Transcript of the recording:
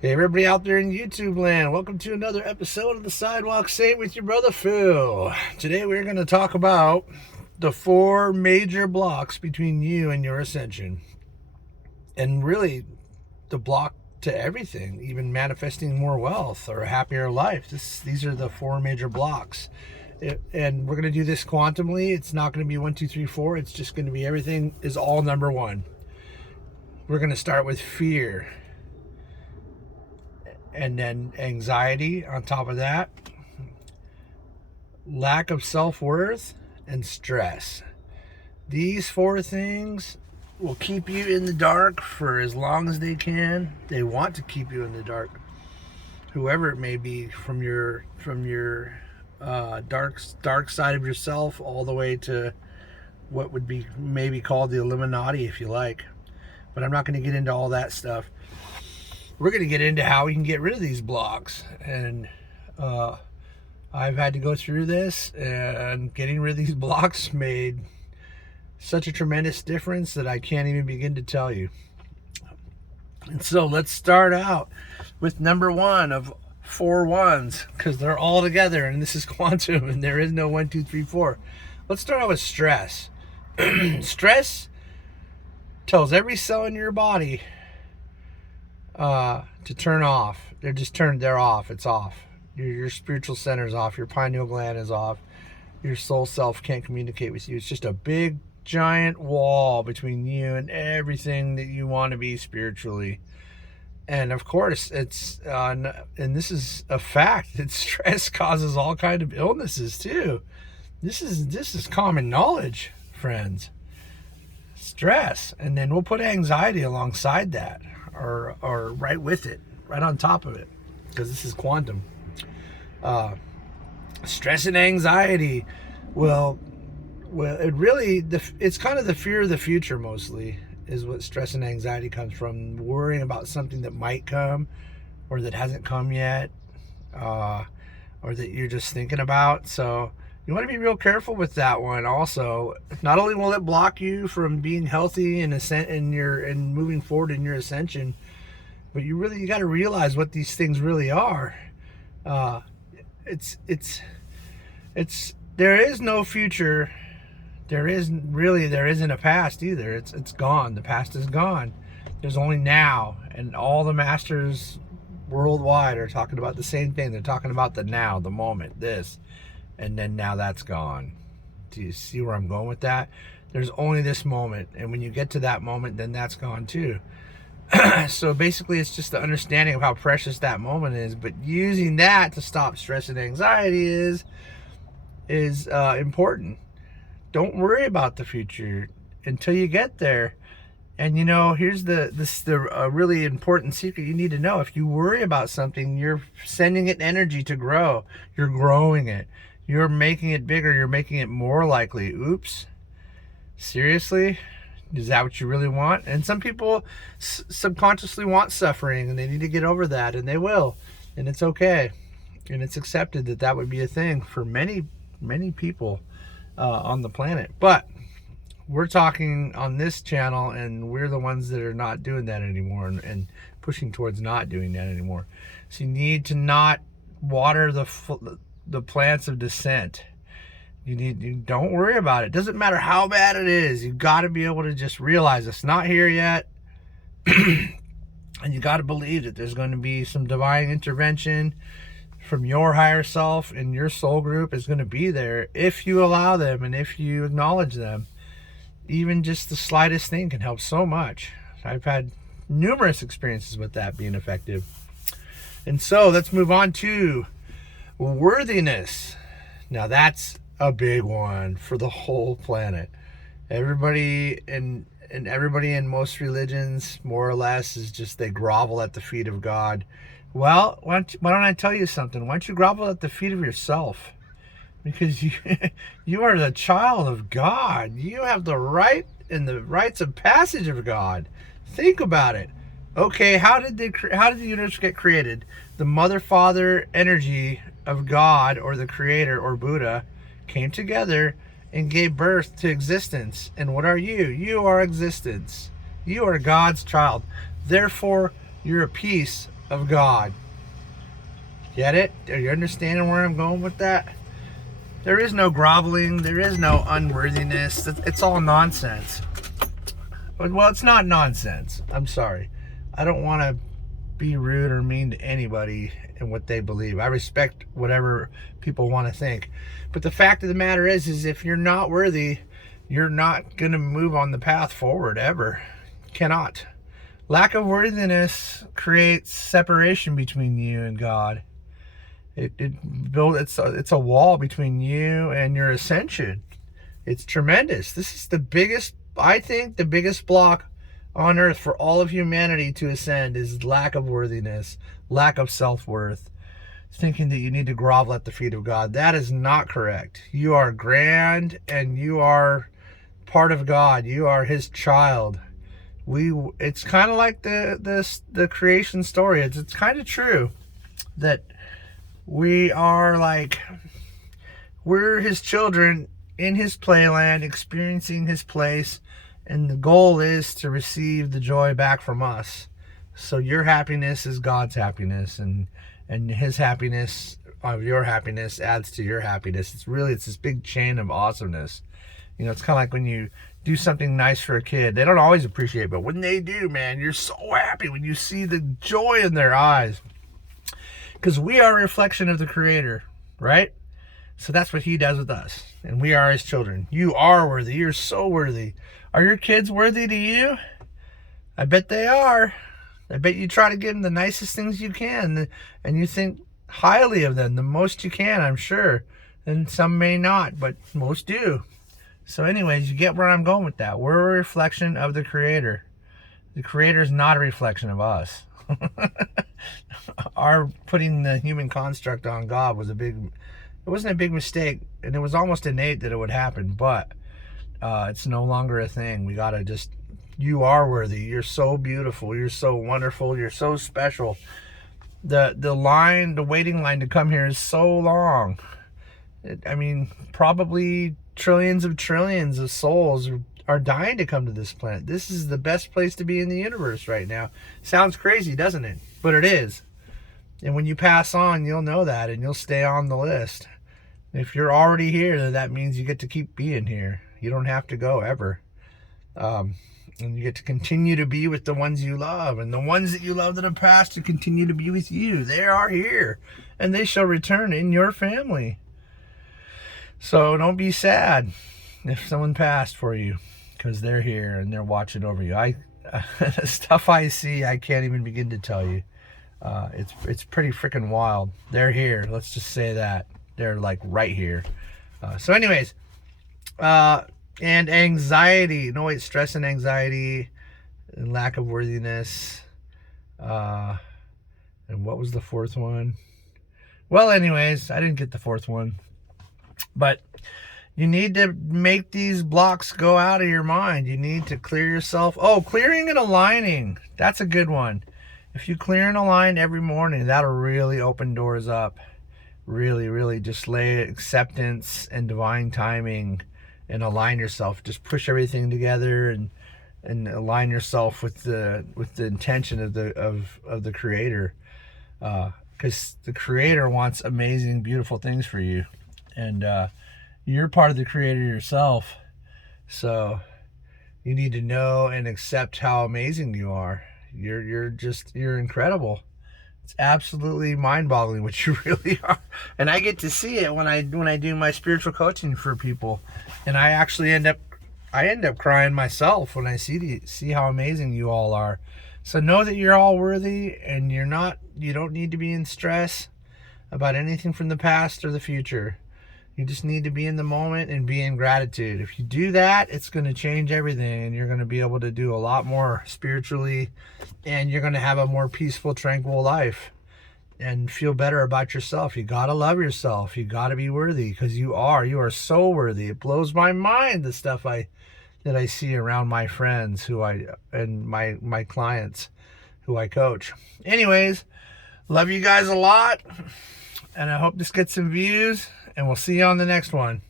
Hey, everybody out there in YouTube land, welcome to another episode of the Sidewalk Saint with your brother Phil. Today we're going to talk about the four major blocks between you and your ascension, and really the block to everything, even manifesting more wealth or a happier life. These are the four major blocks. And we're going to do this quantumly. It's not going to be 1, 2, 3, 4. It's just going to be everything is all number one. We're going to start with fear, and then anxiety on top of that, lack of self-worth, and stress. These four things will keep you in the dark for as long as they can. They want to keep you in the dark, whoever it may be, from your dark side of yourself all the way to what would be maybe called the Illuminati, if you like. But I'm not going to get into all that stuff. We're going to get into how we can get rid of these blocks. And I've had to go through this, and getting rid of these blocks made such a tremendous difference that I can't even begin to tell you. And so let's start out with number one of 4 ones, because they're all together, and this is quantum, and there is no 1, 2, 3, 4. Let's start out with stress. Stress tells every cell in your body to turn off. They're off. It's off. Your spiritual center is off. Your pineal gland is off. Your soul self can't communicate with you. It's just a big, giant wall between you and everything that you want to be spiritually. And of course, it's and this is a fact that stress causes all kind of illnesses too. This is common knowledge, friends. Stress, and then we'll put anxiety alongside that, or right with it, right on top of it, because this is quantum. Stress and anxiety, well, it's kind of the fear of the future mostly is what stress and anxiety comes from. Worrying about something that might come, or that hasn't come yet, or that you're just thinking about. So you want to be real careful with that one. Also, not only will it block you from being healthy and moving forward in your ascension, but you got to realize what these things really are. There is no future. There isn't a past either. It's gone. The past is gone. There's only now, and all the masters worldwide are talking about the same thing. They're talking about the now, the moment, this. And then now that's gone. Do you see where I'm going with that? There's only this moment, and when you get to that moment, then that's gone too. So basically, it's just the understanding of how precious that moment is, but using that to stop stress and anxiety is important. Don't worry about the future until you get there. And here's the really important secret you need to know. If you worry about something, you're sending it energy to grow. You're growing it. You're making it bigger. You're making it more likely. Oops. Seriously? Is that what you really want? And some people subconsciously want suffering, and they need to get over that, and they will. And it's okay. And it's accepted that would be a thing for many, many people on the planet. But we're talking on this channel, and we're the ones that are not doing that anymore, and pushing towards not doing that anymore. So you need to not water the plants of descent. You don't worry about it. Doesn't matter how bad it is. You got to be able to just realize it's not here yet. And you got to believe that there's going to be some divine intervention from your higher self, and your soul group is going to be there if you allow them and if you acknowledge them. Even just the slightest thing can help so much. I've had numerous experiences with that being effective. And so let's move on to worthiness. Now that's a big one for the whole planet. Everybody in most religions, more or less, is just they grovel at the feet of God. Well, why don't I tell you something? Why don't you grovel at the feet of yourself? Because you are the child of God. You have the right and the rites of passage of God. Think about it. Okay, how did the universe get created? The mother father energy of God, or the creator, or Buddha, came together and gave birth to existence. And what are you? You are existence. You are God's child. Therefore, you're a piece of God. Get it? Are you understanding where I'm going with that? There is no groveling. There is no unworthiness. It's all nonsense. Well, it's not nonsense. I'm sorry. I don't want to be rude or mean to anybody and what they believe. I respect whatever people want to think. But the fact of the matter is if you're not worthy, you're not going to move on the path forward ever. Cannot. Lack of worthiness creates separation between you and God. It's a wall between you and your ascension. It's tremendous. This is the biggest, I think, the biggest block on earth for all of humanity to ascend is lack of worthiness, lack of self-worth, thinking that you need to grovel at the feet of God. That is not correct. You are grand and you are part of God. You are his child. It's kind of like the creation story. It's kind of true that we're his children in his playland, experiencing his place, and the goal is to receive the joy back from us. So your happiness is God's happiness, and his happiness of your happiness adds to your happiness. It's this big chain of awesomeness. You know, it's kind of like when you do something nice for a kid. They don't always appreciate it, but when they do, man, you're so happy when you see the joy in their eyes. Because we are a reflection of the Creator, right? So that's what he does with us. And we are his children. You are worthy. You're so worthy. Are your kids worthy to you? I bet they are. I bet you try to give them the nicest things you can. And you think highly of them the most you can, I'm sure. And some may not, but most do. So anyways, you get where I'm going with that. We're a reflection of the Creator. The Creator is not a reflection of us. Our putting the human construct on God was it wasn't a big mistake, and it was almost innate that it would happen, but it's no longer a thing. We gotta you are worthy. You're so beautiful. You're so wonderful. You're so special. The waiting line to come here is so long. Probably trillions of souls are dying to come to this planet. This is the best place to be in the universe right now. Sounds crazy, doesn't it? But it is. And when you pass on, you'll know that, and you'll stay on the list. If you're already here, then that means you get to keep being here. You don't have to go ever. And you get to continue to be with the ones you love, and the ones that you loved in the past to continue to be with you. They are here, and they shall return in your family. So don't be sad if someone passed for you, because they're here and they're watching over you. The stuff I see, I can't even begin to tell you. It's pretty freaking wild. They're here. Let's just say that. They're like right here. So anyways, and anxiety. No, wait, stress and anxiety and lack of worthiness. And what was the fourth one? Well, anyways, I didn't get the fourth one. But you need to make these blocks go out of your mind. You need to clear yourself. Oh, clearing and aligning. That's a good one. If you clear and align every morning, that'll really open doors up. Really, really just lay acceptance and divine timing and align yourself. Just push everything together and align yourself with the intention of the Creator. Because the Creator wants amazing, beautiful things for you. And you're part of the Creator yourself. So you need to know and accept how amazing you are. You're incredible. It's absolutely mind-boggling what you really are. And I get to see it when I do my spiritual coaching for people. And I actually end up crying myself when I see how amazing you all are. So know that you're all worthy, and you don't need to be in stress about anything from the past or the future. You just need to be in the moment and be in gratitude. If you do that, it's going to change everything, and you're going to be able to do a lot more spiritually, and you're going to have a more peaceful, tranquil life and feel better about yourself. You got to love yourself. You got to be worthy, because you are so worthy. It blows my mind, the stuff that I see around my friends and my clients who I coach. Anyways, love you guys a lot, and I hope this gets some views. And we'll see you on the next one.